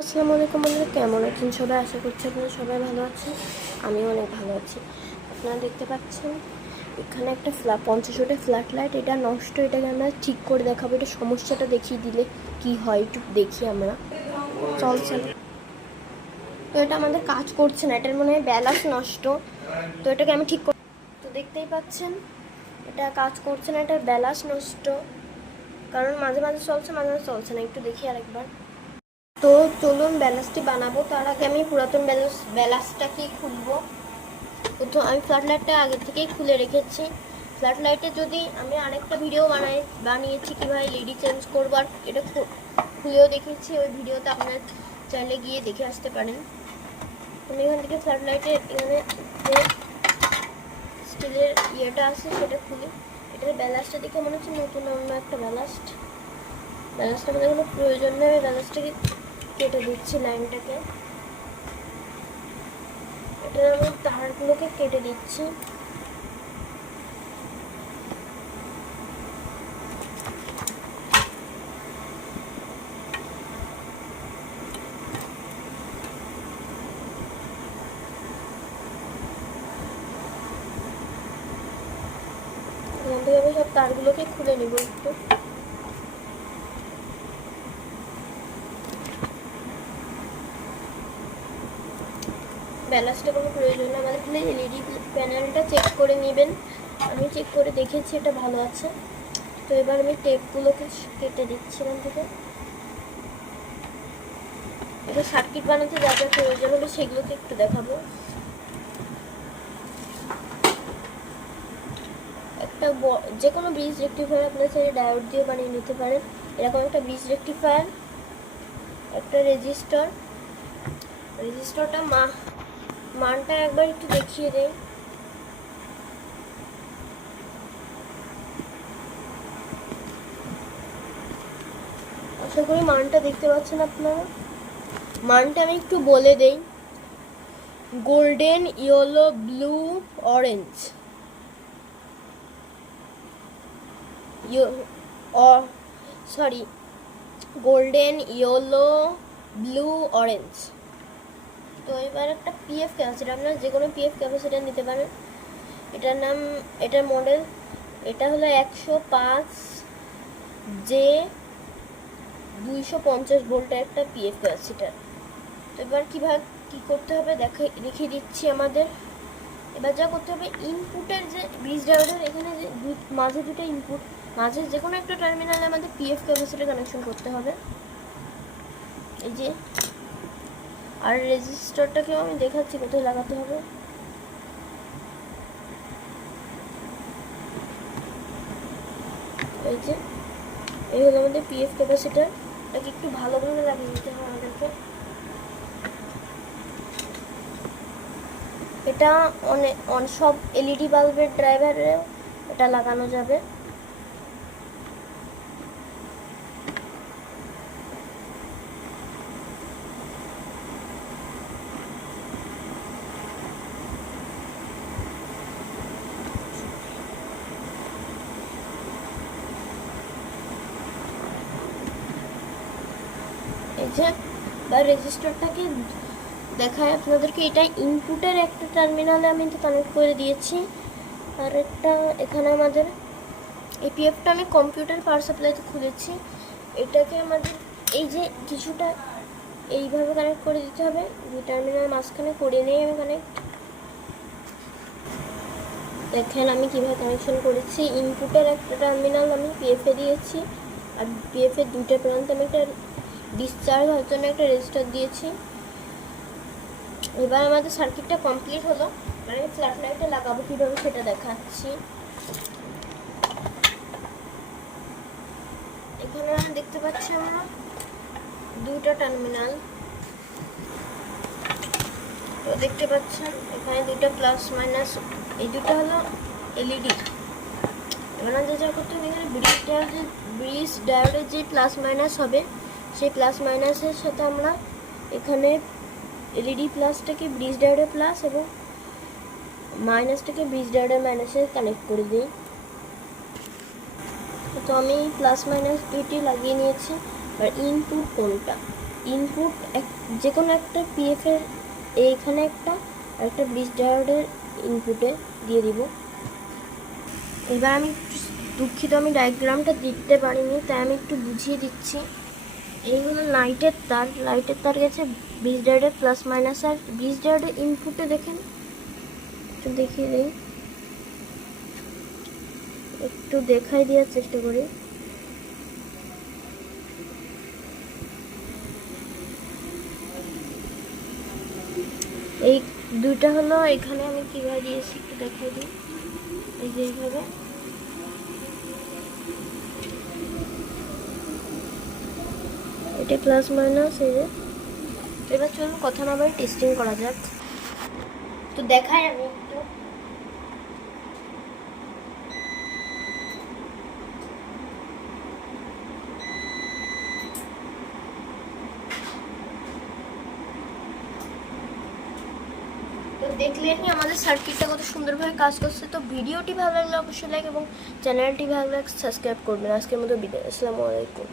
আসসালামু আলাইকুম বন্ধুরা, কেমন আছেন সবাই? আশা করছি আপনারা সবাই ভালো আছেন। আমিও অনেক ভালো আছি। আপনারা দেখতে পাচ্ছেন, এখানে একটা ফ্ল্যা পঞ্চাশ ওটা ফ্ল্যাট লাইট, এটা নষ্ট, এটাকে আমরা ঠিক করে দেখাবো। এটা সমস্যাটা দেখিয়ে দিলে কি হয় একটু দেখি আমরা। চলছে। তো এটা আমাদের কাজ করছে না, এটার মনে হয় ব্যালান্স নষ্ট। তো এটাকে আমি ঠিক করে তো দেখতেই পাচ্ছেন, এটা কাজ করছে না এটার ব্যালান্স নষ্ট। কারণ মাঝে মাঝে চলছে, মাঝে মাঝে চলছে না। একটু দেখি আরেকবার। তো চলুন ব্যালান্সটি বানাবো। তার আগে আমি পুরাতন ব্যালান্স ব্যালান্সটাকেই খুলবো? প্রথম আমি ফ্ল্যাট লাইটটা আগে থেকেই খুলে রেখেছি। ফ্ল্যাট লাইটে যদি আমি আরেকটা ভিডিও বানাই, বানিয়েছি কীভাবে লিডি চেঞ্জ করব, আর এটা খুলেও দেখেছি, ওই ভিডিওতে আপনার চাইলে গিয়ে দেখে আসতে পারেন। আমি এখান থেকে ফ্ল্যাট লাইটে এখানে যে স্টিলের ইয়েটা আছে, সেটা খুলি। এটার ব্যালান্সটা দেখে মনে হচ্ছে নতুন অন্য একটা ব্যালাস্ট ব্যালান্সটা আমাদের কোনো প্রয়োজন নেই আমি ব্যালান্সটাকে কেটে দিচ্ছি লাইনটাকে এটা আমি তারগুলোকে কেটে দিচ্ছি। এখান আমি সব তারগুলোকে খুলে নিব একটু। ব্যালান্সটা কোনো প্রয়োজন না আমাদের খালি এলইডি প্যানেলটা চেক করে নেবেন। আমি চেক করে দেখেছি, এটা ভালো আছে। তো এবার আমি টেপগুলোকে কেটে দিচ্ছি এখান থেকে। এটা সার্কিট বানাতে যা যা প্রয়োজন হবে সেগুলোকে একটু দেখাবো। একটা যে কোনো ব্রিজ রেক্টিফায়ার আপনার চাইলে ডায়োড দিয়ে বানিয়ে নিতে পারেন। এরকম একটা ব্রিজ রেক্টিফায়ার একটা রেজিস্টার রেজিস্টারটা মা মানটা একবার একটু দেখিয়ে দেই আশা করি মানটা দেখতে পাচ্ছেন আপনারা। মানটা আমি একটু বলে দেই। Golden, yellow, blue, orange. Sorry. Golden, yellow, blue, orange. তো এবার একটা পিএফ ক্যাপাসিটার আপনারা যে কোনো পিএফ ক্যাপাসিটার নিতে পারেন। এটার নাম, এটার মডেল এটা হলো একশো পাঁচ জে দুইশো পঞ্চাশ ভোল্টের একটা পিএফ ক্যাপাসিটার তো এবার কীভাবে, কী করতে হবে? দেখে, দেখিয়ে দিচ্ছি আমাদের। এবার যা করতে হবে ইনপুটের যে ব্রিজ ডায়োডের এখানে যে মাঝে দুটো ইনপুট মাঝে যে কোনো একটা টার্মিনালে আমাদের পিএফ ক্যাপাসিটার কানেকশন করতে হবে। এই যে আর রেজিস্টারটাকেও আমি দেখাচ্ছি, কোথায় লাগাতে হবে? এই যে, এই হলো আমাদের পিএফ ক্যাপাসিটার এটাকে একটু ভালোভাবে লাগিয়ে দিতে হবে আমাদেরকে। এটা অনেক অন, সব এলইডি বাল্বের ড্রাইভারেও এটা লাগানো যাবে। যে বা রেজিস্টারটাকে দেখায় আপনাদেরকে। এটা ইনপুটের একটা টার্মিনালে আমি কানেক্ট করে দিয়েছি। আর একটা এখানে আমাদের এপিএফটা আমি কম্পিউটার পাওয়ার সাপ্লাইতে খুলেছি। এটাকে আমাদের এই যে কিছুটা এইভাবে কানেক্ট করে দিতে হবে। দুই টার্মিনাল মাঝখানে করে নিয়ে আমি কানেক্ট দেখেন আমি কীভাবে কানেকশন করেছি। ইনপুটের একটা টার্মিনাল আমি পিএফে দিয়েছি। আর পিএফের দুইটা প্রান্তে আমি একটা ডিসচার্জ হওয়ার জন্য একটা রেজিস্টার দিয়েছি। এবার আমাদের সার্কিটটা কমপ্লিট হলো। মানে ফ্ল্যাট লাইটে লাগাবো কীভাবে সেটা দেখাচ্ছি। এখানে দেখতে পাচ্ছি আমরা দুইটা টার্মিনাল তো দেখতে পাচ্ছেন, এখানে দুইটা প্লাস মাইনাস এই দুটো হলো এলইডি এবার আমাদের যা করতে হবে এখানে ব্রিজ ডায়োডের ব্রিজ ডায়োডের যে প্লাস মাইনাস হবে সেই প্লাস মাইনাসের সাথে আমরা এখানে এলইডি প্লাসটাকে ব্রিজ ডায়োডের প্লাস এবং মাইনাসটাকে ব্রিজ ডায়োডের মাইনাসে কানেক্ট করে দিই। তো আমি প্লাস মাইনাস দুইটি লাগিয়ে নিয়েছি। আর ইনপুট কোনটা? ইনপুট এক যে কোনো একটা পিএফের এইখানে একটা একটা ব্রিজ ডায়োডের ইনপুটে দিয়ে দিব। এবার আমি দুঃখিত আমি ডায়াগ্রামটা দিতে পারিনি, তাই আমি একটু বুঝিয়ে দিচ্ছি। এইগুলো লাইটের তার লাইটের তার গেছে ব্রিজ ডায়োডের প্লাস মাইনাস আর ব্রিজ ডায়োডের ইনপুটে দেখেন, একটু দেখিয়ে দিই। একটু দেখাই দেওয়ার চেষ্টা করি। এই দুইটা হলো, এখানে আমি কীভাবে দিয়েছি একটু দেখাই দিই। এই যে এইভাবে। এটা প্লাস মাইনাস এই যে। এবার চলুন কথা না বলে টেস্টিং করা যাক। তো দেখাই আমি একটু। তো দেখলেনই আমাদের সার্কিটটা কত সুন্দরভাবে কাজ করছে। তো ভিডিওটি ভালো লাগলে অবশ্যই লাইক এবং চ্যানেলটি ভালো লাগলে সাবস্ক্রাইব করবেন। আজকের মতো বিদায়। আসসালামু আলাইকুম।